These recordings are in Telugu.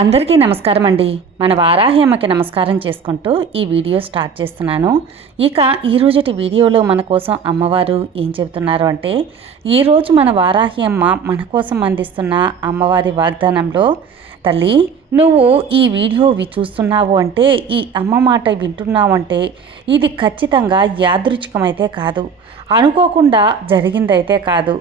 అందరికీ నమస్కారం అండి. మన వారాహి అమ్మకి నమస్కారం చేసుకుంటూ ఈ వీడియో స్టార్ట్ చేస్తున్నాను. ఇక ఈరోజుటి వీడియోలో మన కోసం అమ్మవారు ఏం చెబుతున్నారు అంటే, ఈరోజు మన వారాహి అమ్మ మన కోసం అందిస్తున్న అమ్మవారి వాగ్దానంలో, తల్లి నువ్వు ఈ వీడియో చూస్తున్నావు అంటే, ఈ అమ్మ మాట వింటున్నావు అంటే ఇది ఖచ్చితంగా యాదృచ్ఛికమైతే కాదు, అనుకోకుండా జరిగిందైతే కాదు.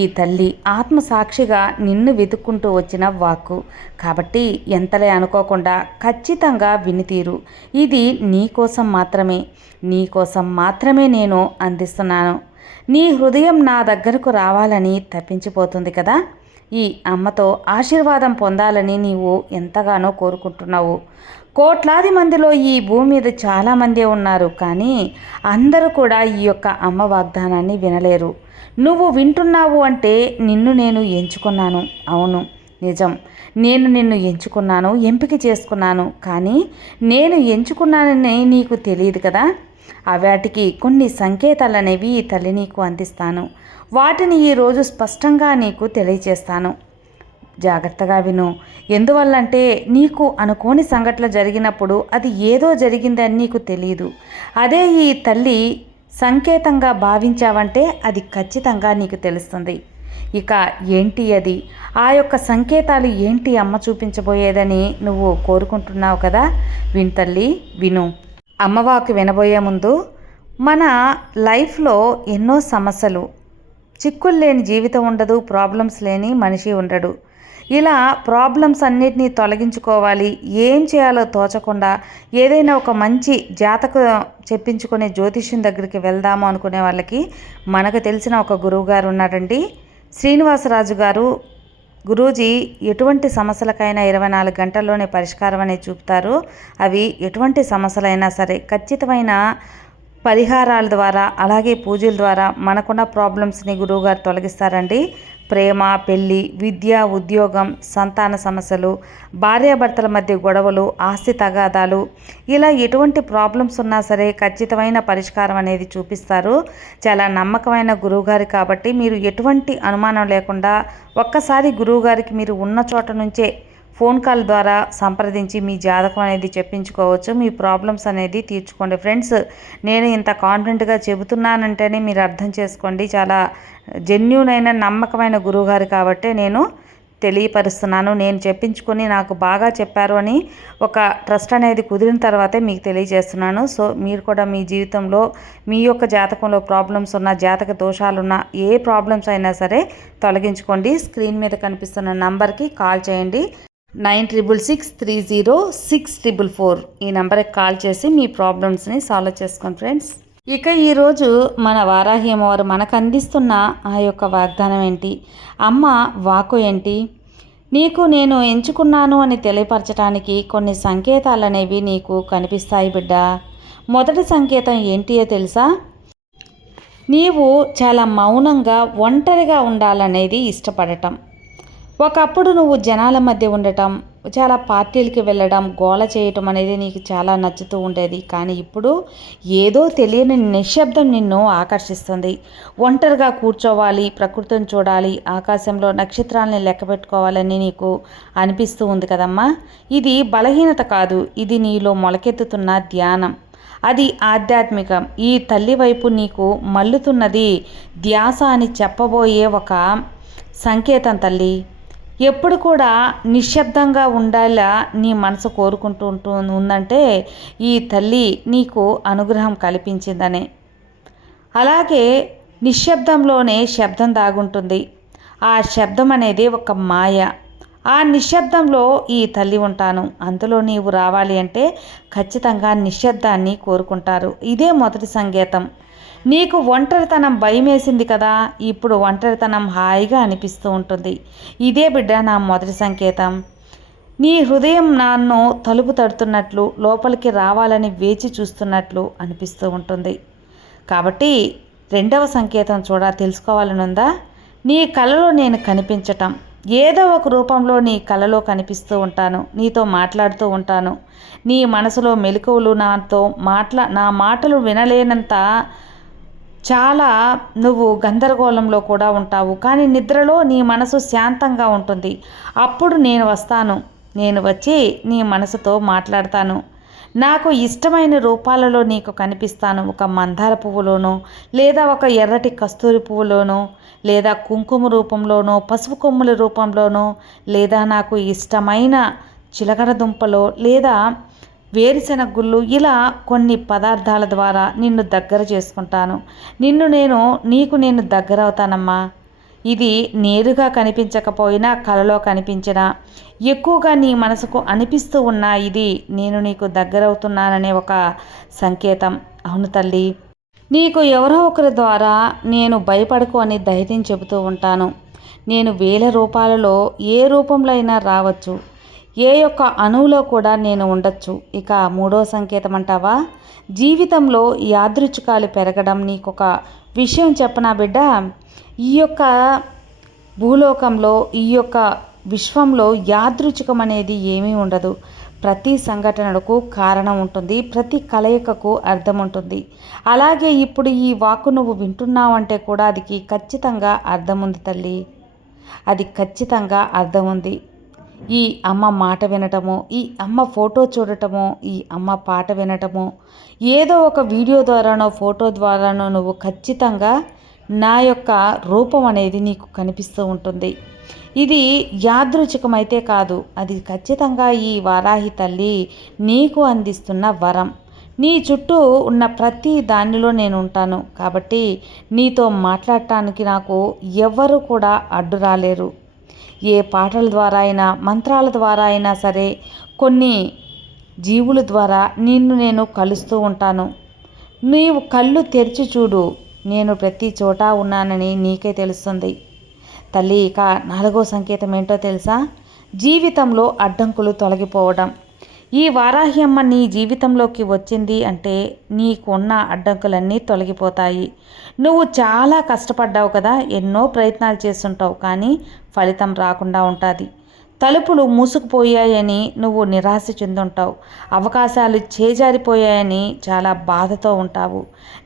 ఈ తల్లి ఆత్మసాక్షిగా నిన్ను వెతుక్కుంటూ వచ్చిన వాక్కు కాబట్టి ఎంతలే అనుకోకుండా ఖచ్చితంగా వినితీరు. ఇది నీకోసం మాత్రమే నేను అందిస్తున్నాను. నీ హృదయం నా దగ్గరకు రావాలని తప్పించిపోతుంది కదా. ఈ అమ్మతో ఆశీర్వాదం పొందాలని నీవు ఎంతగానో కోరుకుంటున్నావు. కోట్లాది మందిలో ఈ భూమి మీద చాలామందే ఉన్నారు, కానీ అందరూ కూడా ఈ యొక్క అమ్మ వాగ్దానాన్ని వినలేరు. నువ్వు వింటున్నావు అంటే నిన్ను నేను ఎంచుకున్నాను. అవును, నిజం, నేను నిన్ను ఎంచుకున్నాను, ఎంపిక చేసుకున్నాను. కానీ నేను ఎంచుకున్నానని నీకు తెలియదు కదా. వాటికి కొన్ని సంకేతాలు అనేవి ఈ తల్లి నీకు అందిస్తాను. వాటిని ఈరోజు స్పష్టంగా నీకు తెలియచేస్తాను. జాగ్రత్తగా విను. ఎందువల్లంటే నీకు అనుకోని సంఘటన జరిగినప్పుడు అది ఏదో జరిగిందని నీకు తెలియదు. అదే ఈ తల్లి సంకేతంగా భావించావంటే అది ఖచ్చితంగా నీకు తెలుస్తుంది. ఇక ఏంటి అది, ఆ యొక్క సంకేతాలు ఏంటి అమ్మ చూపించబోయేదని నువ్వు కోరుకుంటున్నావు కదా. విను తల్లి, విను. అమ్మవాకు వినబోయే ముందు, మన లైఫ్లో ఎన్నో సమస్యలు, చిక్కులు లేని జీవితం ఉండదు, ప్రాబ్లమ్స్ లేని మనిషి ఉండడు. ఇలా ప్రాబ్లమ్స్ అన్నిటినీ తొలగించుకోవాలి, ఏం చేయాలో తోచకుండా ఏదైనా ఒక మంచి జాతకం చెప్పించుకునే జ్యోతిష్యం దగ్గరికి వెళ్దాము అనుకునే వాళ్ళకి మనకు తెలిసిన ఒక గురువు గారు ఉన్నారండి, శ్రీనివాసరాజు గారు. గురూజీ ఎటువంటి సమస్యలకైనా 24 గంటల్లోనే పరిష్కారం అనేది చూపుతారు. అవి ఎటువంటి సమస్యలైనా సరే ఖచ్చితమైన పరిహారాల ద్వారా, అలాగే పూజల ద్వారా మనకున్న ప్రాబ్లమ్స్ని గురువుగారు తొలగిస్తారండి. ప్రేమ, పెళ్ళి, విద్య, ఉద్యోగం, సంతాన సమస్యలు, భార్యాభర్తల మధ్య గొడవలు, ఆస్తి తగాదాలు, ఇలా ఎటువంటి ప్రాబ్లమ్స్ ఉన్నా సరే ఖచ్చితమైన పరిష్కారం అనేది చూపిస్తారు. చాలా నమ్మకమైన గురువుగారు కాబట్టి మీరు ఎటువంటి అనుమానం లేకుండా ఒక్కసారి గురువుగారికి మీరు ఉన్న చోట నుంచే ఫోన్ కాల్ ద్వారా సంప్రదించి మీ జాతకం అనేది చెప్పించుకోవచ్చు. మీ ప్రాబ్లమ్స్ అనేది తీర్చుకోండి. ఫ్రెండ్స్, నేను ఇంత కాన్ఫిడెంట్గా చెబుతున్నానంటేనే మీరు అర్థం చేసుకోండి, చాలా జెన్యూన్ అయిన నమ్మకమైన గురువుగారు కాబట్టి నేను తెలియపరుస్తున్నాను. నేను చెప్పించుకొని నాకు బాగా చెప్పారు అని ఒక ట్రస్ట్ అనేది కుదిరిన తర్వాతే మీకు తెలియజేస్తున్నాను. సో మీరు కూడా మీ జీవితంలో మీ యొక్క జాతకంలో ప్రాబ్లమ్స్ ఉన్న, జాతక దోషాలున్న ఏ ప్రాబ్లమ్స్ అయినా సరే తొలగించుకోండి. స్క్రీన్ మీద కనిపిస్తున్న నంబర్కి కాల్ చేయండి. 96630644 ఈ నెంబర్కి కాల్ చేసి మీ ప్రాబ్లమ్స్ని సాల్వ్ చేసుకోండి ఫ్రెండ్స్. ఇక ఈరోజు మన వారాహి అమ్మవారు మనకు అందిస్తున్న ఆ యొక్క వాగ్దానం ఏంటి, అమ్మ వాకు ఏంటి, నీకు నేను ఎంచుకున్నాను అని తెలియపరచడానికి కొన్ని సంకేతాలు అనేవి నీకు కనిపిస్తాయి బిడ్డ. మొదటి సంకేతం ఏంటియో తెలుసా, నీవు చాలా మౌనంగా ఒంటరిగా ఉండాలనేది ఇష్టపడటం. ఒకప్పుడు నువ్వు జనాల మధ్య ఉండటం, చాలా పార్టీలకి వెళ్ళడం, గోల చేయటం అనేది నీకు చాలా నచ్చుతూ ఉండేది. కానీ ఇప్పుడు ఏదో తెలియని నిశ్శబ్దం నిన్ను ఆకర్షిస్తుంది. ఒంటరిగా కూర్చోవాలి, ప్రకృతిని చూడాలి, ఆకాశంలో నక్షత్రాలని లెక్క పెట్టుకోవాలని నీకు అనిపిస్తూ ఉంది కదమ్మా. ఇది బలహీనత కాదు, ఇది నీలో మొలకెత్తుతున్న ధ్యానం. అది ఆధ్యాత్మికం. ఈ తల్లి వైపు నీకు మల్లుతున్నది ధ్యాస అని చెప్పబోయే ఒక సంకేతం తల్లి. ఎప్పుడు కూడా నిశ్శబ్దంగా ఉండాలా నీ మనసు కోరుకుంటూ ఉందంటే ఈ తల్లి నీకు అనుగ్రహం కల్పించిందనే. అలాగే నిశ్శబ్దంలోనే శబ్దం దాగుంటుంది. ఆ శబ్దం అనేది ఒక మాయ. ఆ నిశ్శబ్దంలో ఈ తల్లి ఉంటాను, అందులో నీవు రావాలి అంటే ఖచ్చితంగా నిశ్శబ్దాన్ని కోరుకుంటారు. ఇదే మొదటి సంకేతం. నీకు ఒంటరితనం భయమేసింది కదా, ఇప్పుడు ఒంటరితనం హాయిగా అనిపిస్తూ ఉంటుంది. ఇదే బిడ్డ నా మొదటి సంకేతం. నీ హృదయం నన్ను తలుపు తడుతున్నట్లు, లోపలికి రావాలని వేచి చూస్తున్నట్లు అనిపిస్తూ ఉంటుంది. కాబట్టి రెండవ సంకేతం తెలుసుకోవాలనుందా, నీ కలలో నేను కనిపించటం. ఏదో ఒక రూపంలో నీ కలలో కనిపిస్తూ ఉంటాను, నీతో మాట్లాడుతూ ఉంటాను. నీ మనసులో మెలకువలు నా మాటలు వినలేనంత చాలా నువ్వు గందరగోళంలో కూడా ఉంటావు, కానీ నిద్రలో నీ మనసు శాంతంగా ఉంటుంది. అప్పుడు నేను వస్తాను, నేను వచ్చి నీ మనసుతో మాట్లాడతాను. నాకు ఇష్టమైన రూపాలలో నీకు కనిపిస్తాను. ఒక మందార పువ్వులోనో, లేదా ఒక ఎర్రటి కస్తూరి పువ్వులోనో, లేదా కుంకుమ రూపంలోనో, పసుపు కొమ్ముల రూపంలోనో, లేదా నాకు ఇష్టమైన చిలకడ దుంపలో, లేదా వేరుశెనగ గుళ్ళు, ఇలా కొన్ని పదార్థాల ద్వారా నిన్ను దగ్గర చేసుకుంటాను. నీకు నేను దగ్గర అవుతానమ్మా. ఇది నేరుగా కనిపించకపోయినా కలలో కనిపించినా, ఎక్కువగా నీ మనసుకు అనిపిస్తూ ఉన్నా, ఇది నేను నీకు దగ్గరవుతున్నాననే ఒక సంకేతం. అవును తల్లి, నీకు ఎవరో ఒకరి ద్వారా నేను భయపడకు అని ధైర్యం చెబుతూ ఉంటాను. నేను వేల రూపాలలో ఏ రూపంలో అయినా రావచ్చు, ఏ యొక్క అణువులో కూడా నేను ఉండొచ్చు. ఇక మూడో సంకేతం అంటావా? జీవితంలో యాదృచ్ఛికాలు పెరగడం. నీకొక విషయం చెప్పనా బిడ్డ? ఈ యొక్క భూలోకంలో, ఈ యొక్క విశ్వంలో యాదృచ్ఛికం అనేది ఏమీ ఉండదు. ప్రతి సంఘటనకు కారణం ఉంటుంది, ప్రతి కలయికకు అర్థం ఉంటుంది. అలాగే ఇప్పుడు ఈ వాక్కు నువ్వు వింటున్నావంటే కూడా అది ఖచ్చితంగా అర్థం ఉంది తల్లి, అది ఖచ్చితంగా అర్థం ఉంది. ఈ అమ్మ మాట వినటమో, ఈ అమ్మ ఫోటో చూడటమో, ఈ అమ్మ పాట వినటమో, ఏదో ఒక వీడియో ద్వారానో ఫోటో ద్వారానో నువ్వు ఖచ్చితంగా నా యొక్క రూపం అనేది నీకు కనిపిస్తూ ఉంటుంది. ఇది యాదృచ్ఛికమైతే కాదు, అది ఖచ్చితంగా ఈ వారాహి తల్లి నీకు అందిస్తున్న వరం. నీ చుట్టూ ఉన్న ప్రతి దానిలో నేను ఉంటాను కాబట్టి నీతో మాట్లాడటానికి నాకు ఎవ్వరూ కూడా అడ్డు రాలేరు. ఏ పాటల ద్వారా అయినా, మంత్రాల ద్వారా అయినా సరే, కొన్ని జీవుల ద్వారా నేను కలుస్తూ ఉంటాను. నీవు కళ్ళు తెరిచి చూడు, నేను ప్రతి చోట ఉన్నానని నీకే తెలుస్తుంది తల్లి. ఇక నాలుగో సంకేతం ఏంటో తెలుసా? జీవితంలో అడ్డంకులు తొలగిపోవడం. ఈ వారాహి అమ్మ నీ జీవితంలోకి వచ్చింది అంటే నీకున్న అడ్డంకులన్నీ తొలగిపోతాయి. నువ్వు చాలా కష్టపడ్డావు కదా, ఎన్నో ప్రయత్నాలు చేస్తుంటావు, కానీ ఫలితం రాకుండా ఉంటుంది. తలుపులు మూసుకుపోయాయని నువ్వు నిరాశ చెందుంటావు, అవకాశాలు చేజారిపోయాయని చాలా బాధతో ఉంటావు.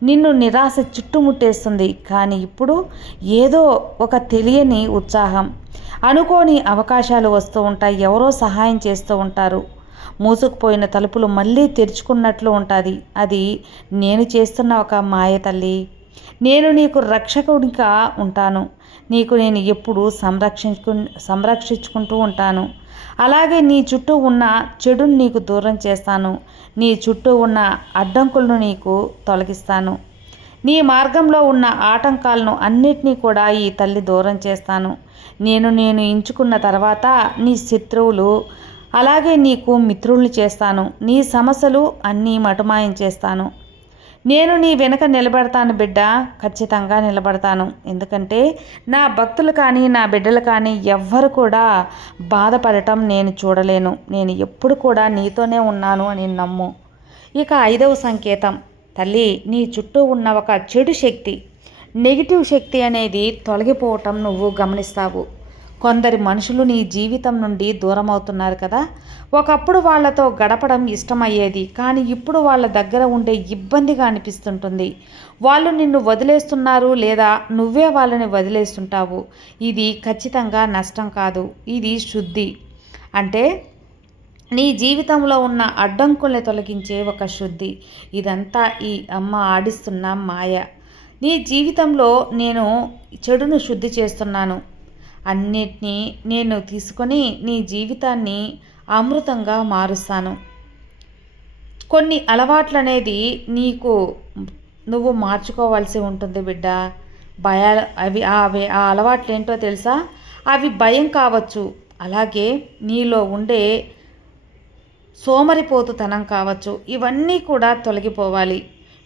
నిన్ను నిరాశ చుట్టుముట్టేస్తుంది. కానీ ఇప్పుడు ఏదో ఒక తెలియని ఉత్సాహం, అనుకోని అవకాశాలు వస్తూ ఉంటాయి, ఎవరో సహాయం చేస్తూ ఉంటారు. మూసుకుపోయిన తలుపులు మళ్ళీ తెరుచుకున్నట్లు ఉంటుంది. అది నేను చేస్తున్న ఒక మాయ తల్లి. నేను నీకు రక్షకుడిగా ఉంటాను. నేను ఎప్పుడూ సంరక్షించుకుంటూ ఉంటాను. అలాగే నీ చుట్టూ ఉన్న చెడును నీకు దూరం చేస్తాను. నీ చుట్టూ ఉన్న అడ్డంకులను నీకు తొలగిస్తాను. నీ మార్గంలో ఉన్న ఆటంకాలను అన్నిటినీ కూడా ఈ తల్లి దూరం చేస్తాను. నేను ఎంచుకున్న తర్వాత నీ శత్రువులు అలాగే నీకు మిత్రుల్ని చేస్తాను. నీ సమస్యలు అన్నీ మటుమాయం చేస్తాను. నేను నీ వెనుక నిలబడతాను బిడ్డ, ఖచ్చితంగా నిలబడతాను. ఎందుకంటే నా భక్తులు కానీ, నా బిడ్డలు కానీ ఎవ్వరు కూడా బాధపడటం నేను చూడలేను. నేను ఎప్పుడు కూడా నీతోనే ఉన్నాను అని నమ్ము. ఇక ఐదవ సంకేతం తల్లి, నీ చుట్టూ ఉన్న ఒక చెడు శక్తి, నెగిటివ్ శక్తి అనేది తొలగిపోవటం నువ్వు గమనిస్తావు. కొందరి మనుషులు నీ జీవితం నుండి దూరం అవుతున్నారు కదా. ఒకప్పుడు వాళ్ళతో గడపడం ఇష్టమయ్యేది, కానీ ఇప్పుడు వాళ్ళ దగ్గర ఉండే ఇబ్బందిగా అనిపిస్తుంటుంది. వాళ్ళు నిన్ను వదిలేస్తున్నారు, లేదా నువ్వే వాళ్ళని వదిలేస్తుంటావు. ఇది ఖచ్చితంగా నష్టం కాదు, ఇది శుద్ధి. అంటే నీ జీవితంలో ఉన్న అడ్డంకుల్ని తొలగించే ఒక శుద్ధి. ఇదంతా ఈ అమ్మ ఆడిస్తున్న మాయ. నీ జీవితంలో నేను చెడును శుద్ధి చేస్తున్నాను. అన్నిటినీ నేను తీసుకొని నీ జీవితాన్ని అమృతంగా మారుస్తాను. కొన్ని అలవాట్లు అనేది నువ్వు మార్చుకోవాల్సి ఉంటుంది బిడ్డ. భయాలు ఆ అలవాట్లు ఏంటో తెలుసా? అవి భయం కావచ్చు, అలాగే నీలో ఉండే సోమరిపోతుతనం కావచ్చు. ఇవన్నీ కూడా తొలగిపోవాలి.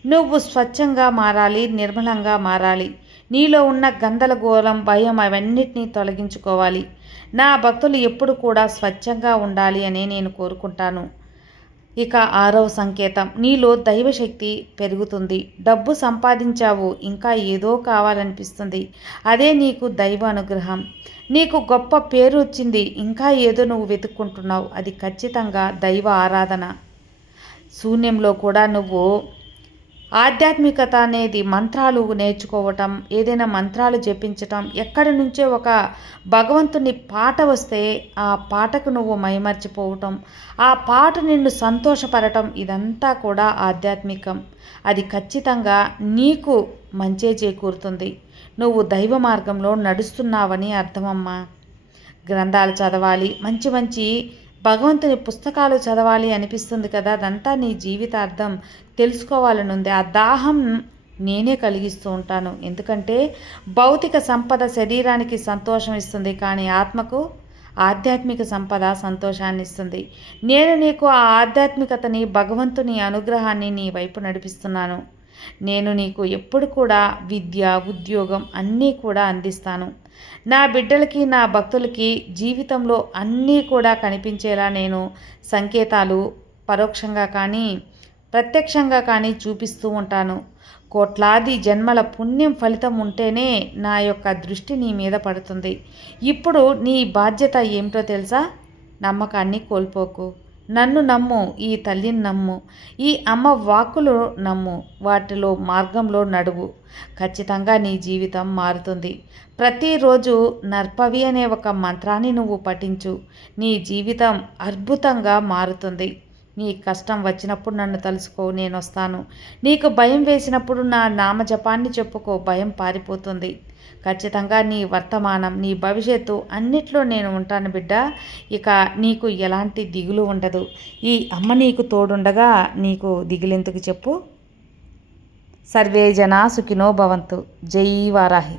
నువ్వు స్వచ్ఛంగా మారాలి, నిర్మలంగా మారాలి. నీలో ఉన్న గందరగోళం, భయం అవన్నిటినీ తొలగించుకోవాలి. నా భక్తులు ఎప్పుడు కూడా స్వచ్ఛంగా ఉండాలి అని నేను కోరుకుంటాను. ఇక ఆరవ సంకేతం, నీలో దైవశక్తి పెరుగుతుంది. డబ్బు సంపాదించావు, ఇంకా ఏదో కావాలనిపిస్తుంది, అదే నీకు దైవ అనుగ్రహం. నీకు గొప్ప పేరు వచ్చింది, ఇంకా ఏదో నువ్వు వెతుక్కుంటున్నావు, అది ఖచ్చితంగా దైవ ఆరాధన. శూన్యంలో కూడా నువ్వు ఆధ్యాత్మికత అనేది మంత్రాలు నేర్చుకోవటం, ఏదైనా మంత్రాలు జపించటం, ఎక్కడి నుంచో ఒక భగవంతుని పాట వస్తే ఆ పాటకు నువ్వు మైమర్చిపోవటం, ఆ పాట నిన్ను సంతోషపడటం, ఇదంతా కూడా ఆధ్యాత్మికం. అది ఖచ్చితంగా నీకు మంచే చేకూరుతుంది. నువ్వు దైవ మార్గంలో నడుస్తున్నావని అర్థమమ్మా. గ్రంథాలు చదవాలి, మంచి మంచి భగవంతుని పుస్తకాలు చదవాలి అనిపిస్తుంది కదా, అదంతా నీ జీవితార్థం తెలుసుకోవాలనుంది. ఆ దాహం నేనే కలిగిస్తూ ఉంటాను. ఎందుకంటే భౌతిక సంపద శరీరానికి సంతోషం ఇస్తుంది, కానీ ఆత్మకు ఆధ్యాత్మిక సంపద సంతోషాన్ని ఇస్తుంది. నేను నీకు ఆ ఆధ్యాత్మికతని, భగవంతుని అనుగ్రహాన్ని నీ వైపు నడిపిస్తున్నాను. నేను నీకు ఎప్పుడు కూడా విద్య, ఉద్యోగం అన్నీ కూడా అందిస్తాను. నా బిడ్డలకి, నా భక్తులకి జీవితంలో అన్నీ కూడా కనిపించేలా నేను సంకేతాలు పరోక్షంగా కానీ ప్రత్యక్షంగా కానీ చూపిస్తూ ఉంటాను. కోట్లాది జన్మల పుణ్యం ఫలితం ఉంటేనే నా యొక్క దృష్టి నీ మీద పడుతుంది. ఇప్పుడు నీ బాధ్యత ఏమిటో తెలుసా? నమ్మకాన్ని కోల్పోకు. నన్ను నమ్ము, ఈ తల్లిని నమ్ము, ఈ అమ్మ వాక్కులు నమ్ము, వాటిలో మార్గంలో నడువు. ఖచ్చితంగా నీ జీవితం మారుతుంది. ప్రతిరోజు నర్పవి అనే ఒక మంత్రాన్ని నువ్వు పఠించు. నీ జీవితం అద్భుతంగా మారుతుంది. నీ కష్టం వచ్చినప్పుడు నన్ను తలుసుకో, నేను వస్తాను. నీకు భయం వేసినప్పుడు నా నామజపాన్ని చెప్పుకో, భయం పారిపోతుంది. ఖచ్చితంగా నీ వర్తమానం, నీ భవిష్యత్తు అన్నిట్లో నేను ఉంటాను బిడ్డ. ఇక నీకు ఎలాంటి దిగులు ఉండదు. ఈ అమ్మ నీకు తోడుండగా నీకు దిగులెందుకు చెప్పు. సర్వే జనా సుఖినో భవంతు. జై వారాహి.